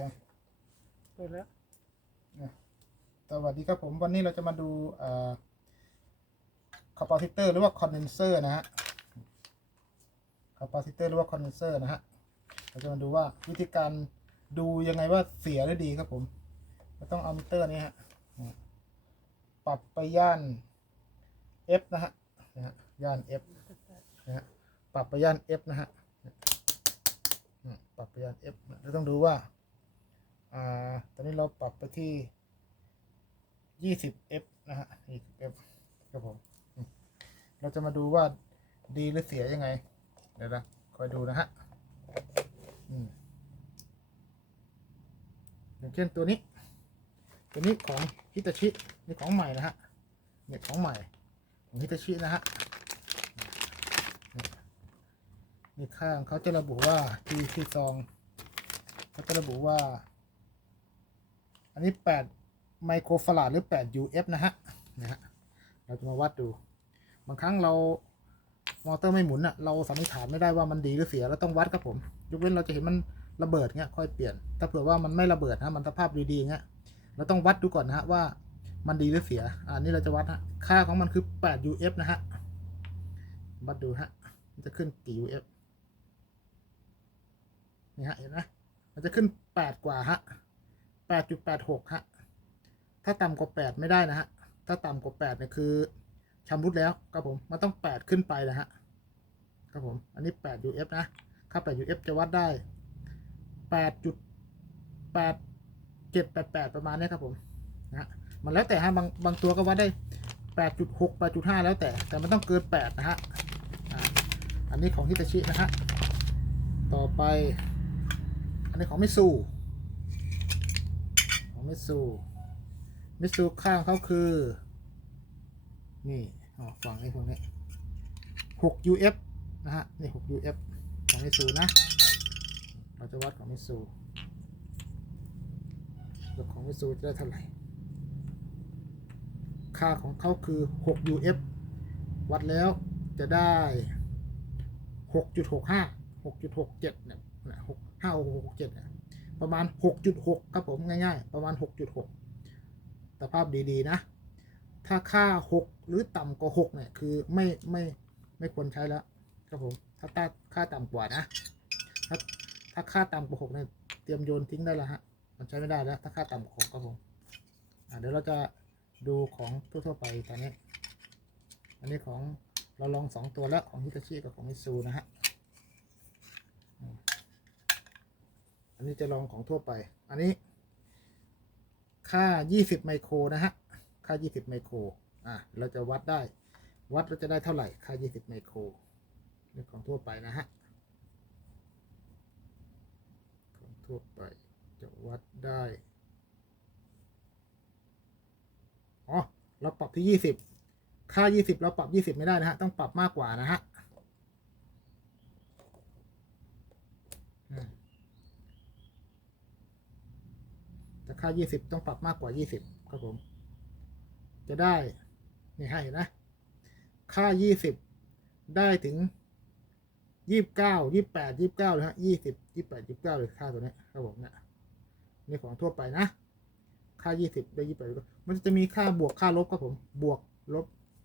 ยังเปิดแล้วสวัสดีครับผมวันนี้เราจะมาดูเอ่อคาปาซิเตอร์หรือว่าคอนเดนเซอร์นะฮะคาปาซิเตอร์หรือว่าคอนเดนเซอร์นะฮะเราจะมาดูว่าวิธีการดูยังไงว่าเสียหรือดีครับผมเราต้องเอามิเตอร์นี้ฮะปรับไปย่าน F นะฮะนะฮะย่าน F นะฮะปรับไปย่าน F นะฮะอืมปรับไปย่าน F เราต้องดูว่า อ่า ตอนนี้เราปรับไปที่ 20f นะฮะ 20f ครับผม เราจะมาดูว่าดีหรือเสียยังไง เดี๋ยวนะคอยดูนะฮะอืมอย่างเช่นตัวนี้ ตัวนี้ของฮิตาชินี่ของใหม่นะฮะเนี่ยของใหม่ของฮิตาชินะฮะนี่นี่ข้างเขาจะระบุว่าที่ที่ซองเขาจะระบุว่า อันนี้ 8 ไมโครฟาราดหรือ 8 UF นะฮะนะฮะเราจะมาวัดดู บางครั้งเรามอเตอร์ไม่หมุนอะเราสันนิษฐานไม่ได้ว่ามันดีหรือเสียเราต้องวัดครับผมยกเว้นเราจะเห็นมันระเบิดเงี้ยค่อยเปลี่ยน ถ้าเผื่อว่ามันไม่ระเบิดนะมันสภาพดีๆเงี้ยเราต้องวัดดูก่อนนะฮะว่ามันดีหรือเสีย อันนี้เราจะวัดฮะค่าของมันคือ 8 UF นะฮะวัดดูฮะมันจะขึ้นกี่ UF นี่ฮะเห็นไหมมันจะขึ้น 8 กว่าฮะ แปดจุดแปดหกฮะ ถ้าต่ำกว่าแปดไม่ได้นะฮะ ถ้าต่ำกว่าแปดเนี่ยคือชำรุดแล้วครับผม มันต้องแปดขึ้นไปนะฮะ ครับผม อันนี้แปด UF นะ ค่าแปด UF จะวัดได้แปดจุดแปดเจ็ดแปดแปดประมาณนี้ครับผม นะฮะ มันแล้วแต่ฮะ บางบางตัวก็วัดได้แปดจุดหกแปดจุดห้าแล้วแต่ แต่มันต้องเกินแปดนะฮะ อันนี้ของฮิตาชินะฮะ ต่อไป อันนี้ของมิซู ของมิซูมิซูข้างเขาคือ นี่อ๋อฝั่งนี้ฝั่งนี้6 UF นะฮะ นี่6 UF ของมิซูนะ เราจะวัดของมิซูแล้วของมิซูจะได้เท่าไหร่ ค่าของเขาคือ6 UF วัดแล้วจะได้6.65 6.67เนี่ย6 5 6 6 7เนี่ย ประมาณ 6.6 ครับผมง่ายๆ ประมาณ 6.6สภาพดีๆนะ ถ้าค่า 6 หรือต่ำกว่า 6 เนี่ย คือไม่ไม่ไม่ควรใช้แล้วครับผม ถ้าต้าค่าต่ำกว่านะ ถ้าถ้าค่าต่ำกว่า 6 เนี่ย เตรียมโยนทิ้งได้แล้วฮะ มันใช้ไม่ได้แล้ว ถ้าค่าต่ำกว่า 6 ครับผมเดี๋ยวเราจะดูของทั่วๆไปตอนนี้ อันนี้ของเราลอง 2 ตัวแล้วของฮิตาชิกับของมิซูนะฮะ นนี้จะลองของทั่วไป อันนี้ ค่า 20 ไมโครนะฮะ ค่า 20 ไมโคร อะ เราจะวัดได้ วัดเราจะได้เท่าไหร่ ค่า 20 ไมโครนี่ของทั่วไปนะฮะ ของทั่วไป จะวัดได้ อ๋อ เราปรับที่ 20 ค่า 20 เราปรับ 20 ไม่ได้นะฮะ ต้องปรับมากกว่านะฮะอืม แต่ค่า 20 ต้องปรับมากกว่า 20 ครับผม จะได้ นี่ให้นะ ค่า 20 ได้ถึง 29 28 29เลยฮะ20 28 29เลยค่าตัวนี้ครับผมเนี่ยนี่ของทั่วไปนะ ค่า 20 ได้ 28 มันจะมีค่าบวกค่าลบครับผม บวกลบ